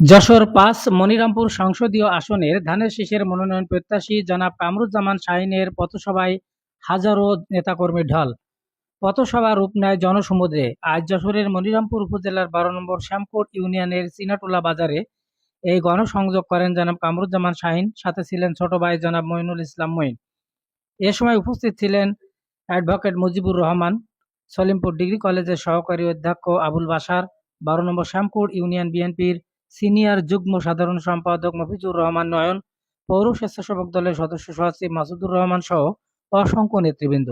যশোর ৫ মনিরামপুর সংসদীয় আসনের ধানের শীষের মনোনয়ন প্রত্যাশী জনাব কামরুজ্জামান শাহীনের পথসভায় হাজারো নেতাকর্মীর ঢল। পথসভা রূপ নেয় জনসমুদ্রে। আজ যশোরের মনিরামপুর উপজেলার ১২ নম্বর শ্যামকোট ইউনিয়নের চিনাটোলা বাজারে এই গণসংযোগ করেন জনাব কামরুজ্জামান শাহীন। সাথে ছিলেন ছোট ভাই জনাব মঈনুল ইসলাম মঈন। এ সময় উপস্থিত ছিলেন অ্যাডভোকেট মুজিবুর রহমান, সলিমপুর ডিগ্রি কলেজের সহকারী অধ্যক্ষ আবুল বাশার, ১২ নম্বর শ্যামকোট ইউনিয়ন বিএনপির সিনিয়র যুগ্ম সাধারণ সম্পাদক মফিজুর রহমান নয়ন, পৌর স্বেচ্ছাসেবক দলের সদস্য সচিব মাসুদুর রহমান সহ অসংখ্য নেতৃবৃন্দ।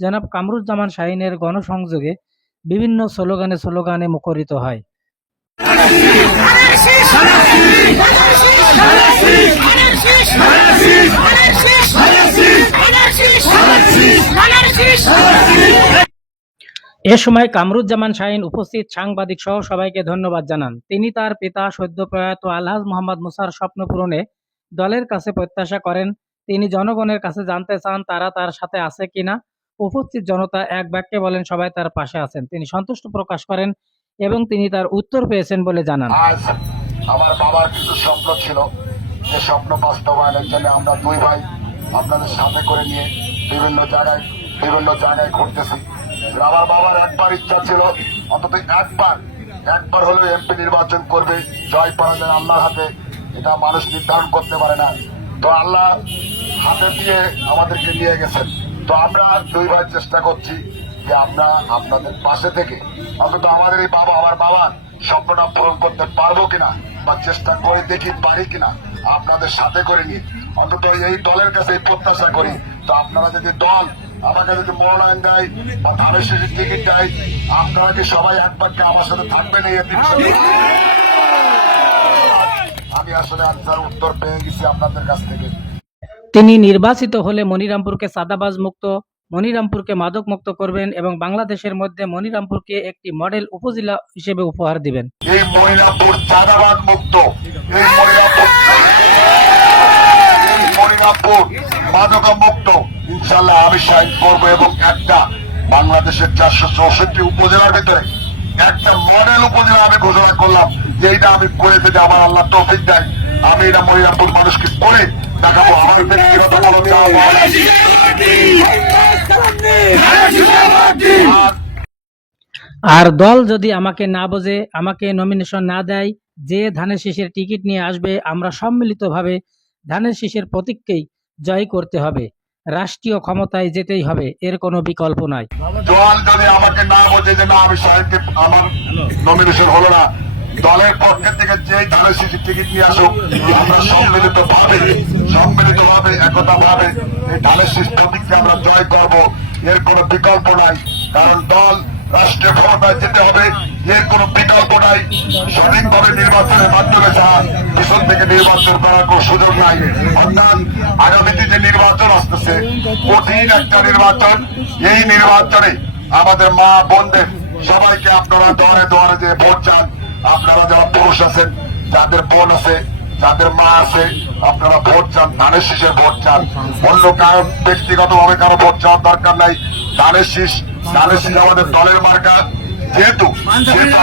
জনাব কামরুজ্জামান শাহীনের গণসংযোগে বিভিন্ন স্লোগানে মুখরিত হয়। এ সময় কামরুজ্জামান শাহীন উপস্থিত সাংবাদিক সহ সবাইকে ধন্যবাদ জানান। তিনি তার পিতা সদ্য প্রয়াত আলহাজ মোহাম্মদ মুসার স্বপ্ন পূরণে দলের কাছে প্রত্যাশা করেন। তিনি জনগণের কাছে জানতে চান তারা তার সাথে আছে কিনা। উপস্থিত জনতা এক বাক্যে বলেন সবাই তার পাশে আছেন। তিনি সন্তুষ্ট প্রকাশ করেন এবং তিনি তার উত্তর পেয়েছেন বলে জানান। আজ আমার বাবার কিছু স্বপ্ন ছিল, যে স্বপ্ন বাস্তবায়নের জন্য আমরা দুই ভাই আপনাদের সাথে করে নিয়ে বিভিন্ন জায়গায় ঘুরতেছি। আমার বাবার একবার ইচ্ছা ছিল অন্তত একবার হলেও এমপি নির্বাচন করবে। জয় পরাজয় আল্লাহর হাতে, এটা মানুষ নির্ধারণ করতে পারে না। তো আল্লাহ হাতে দিয়ে আমাদেরকে নিয়ে গেছেন। তো আমরা দুই ভাই চেষ্টা করছি যে আমরা আপনাদের পাশে থেকে অন্তত আমার বাবার স্বপ্নটা পূরণ করতে পারবো কিনা, বা চেষ্টা করে দেখি পারি কিনা আপনাদের সাথে করে নিয়ে অন্তত এই দলের কাছে প্রত্যাশা করি। তো আপনারা যদি দল আমাকে যদি মনোনয়ন দেয় বা ধানের শীষের টিকিট দেয়, আপনারা কি সবাই একবারকে আমার সাথে থাকবেন? আমি আসলে আনসার উত্তর পেয়ে গেছি আপনাদের কাছ থেকে। তিনি নির্বাচিত হলে মনিরামপুরকে চাঁদাবাজ মুক্ত, মনিরামপুরকে মাদক মুক্ত করবেন এবং বাংলাদেশের মধ্যে মনিরামপুরকে একটি মডেল উপজেলা হিসেবে উপহার দিবেন। এই মনিরামপুর চাঁদাবাজ মুক্ত, এই মনিরামপুর মাদক মুক্ত ইনশাল্লাহ আমি সাইন করবো, এবং একটা বাংলাদেশের ৪৬৪ উপজেলার ভিতরে একটা মডেল উপজেলা আমি ঘোষণা করলাম যে এটা আমি করে যদি আমার আল্লাহ তৌফিক দেয়, আমি এটা মনিরামপুর মানুষকে করে দেখাবো। আমার ব্যক্তিগত আর দল যদি আমাকে না বোঝে, আমাকে নমিনেশন না দেয়, যে ধানের শীষের টিকিট নিয়ে আসবে, আমরা সম্মিলিতভাবে ধানের শীষের প্রতীককেই জয় করতে হবে। রাষ্ট্রীয় ক্ষমতায় যেতেই হবে, এর কোনো বিকল্প নাই। দল যদি আমাকে না বোঝে যে না আমি সাহেবকে আমার নমিনেশন হলো না, দলের পক্ষে থেকে যে ধানের শীষের টিকিট নিয়ে আসুক, আমরা সম্মিলিতভাবে একতাভাবে এই ধানের শীষ প্রতীককে আমরা জয় করব, এর কোনো বিকল্প নাই। কারণ দল রাষ্ট্রীয় ক্ষমতায় যেতে হবে, এর কোনো বিকল্প নাই। সঠিকভাবে নির্বাচনের মাধ্যমে ছাড়া পিছন থেকে নির্বাচন করার কোনো সুযোগ নাই। অর্থাৎ আগামীতে যে নির্বাচন আসতেছে, কঠিন একটা নির্বাচন, এই নির্বাচনে আমাদের মা বোনদের সবাইকে আপনারা দোয়ারে যে ভোট চান, আপনারা যারা পুরুষ আছেন, যাদের বোন আছে, যাদের মা আছে, আপনারা ভোট চান, ধানের শীষের ভোট চান। অন্য কারো ব্যক্তিগত ভাবে কারো ভোট চাওয়ার দরকার নাই। ধানের শীষ আমাদের দলের মার্কা, যেহেতু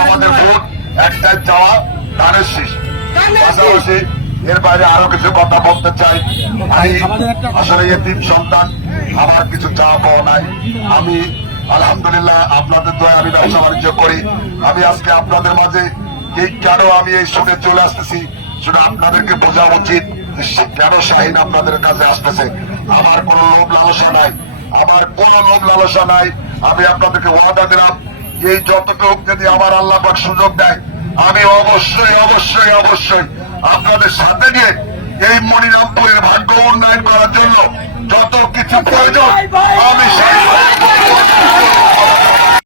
আমাদের ভোট একটাই চাওয়া, ধানের শীষ। পাশাপাশি এর বাইরে আরো কিছু কথা বলতে চাই। আমি আসলে এতিম সন্তান, আমার কিছু চাওয়া পাওয়া নাই। আমি আলহামদুলিল্লাহ আপনাদের দয়া আমি ব্যবসা বাণিজ্য করি। আমি আজকে আপনাদের মাঝে কেন আমি এই শুনে চলে আসতেছি, সেটা আপনাদেরকে বোঝা উচিত কেন শাহীন আপনাদের কাছে আসতেছে। আমার কোনো লোভ লালসা নাই, আমি আপনাদেরকে ওয়াদা দিলাম, এই যতটুকু যদি আমার আল্লাহ পাক সুযোগ দেয়, আমি অবশ্যই আপনাদের সাথে নিয়ে এই মনিরামপুরের ভাগ্য উন্নয়ন করার জন্য যত কিছু প্রয়োজন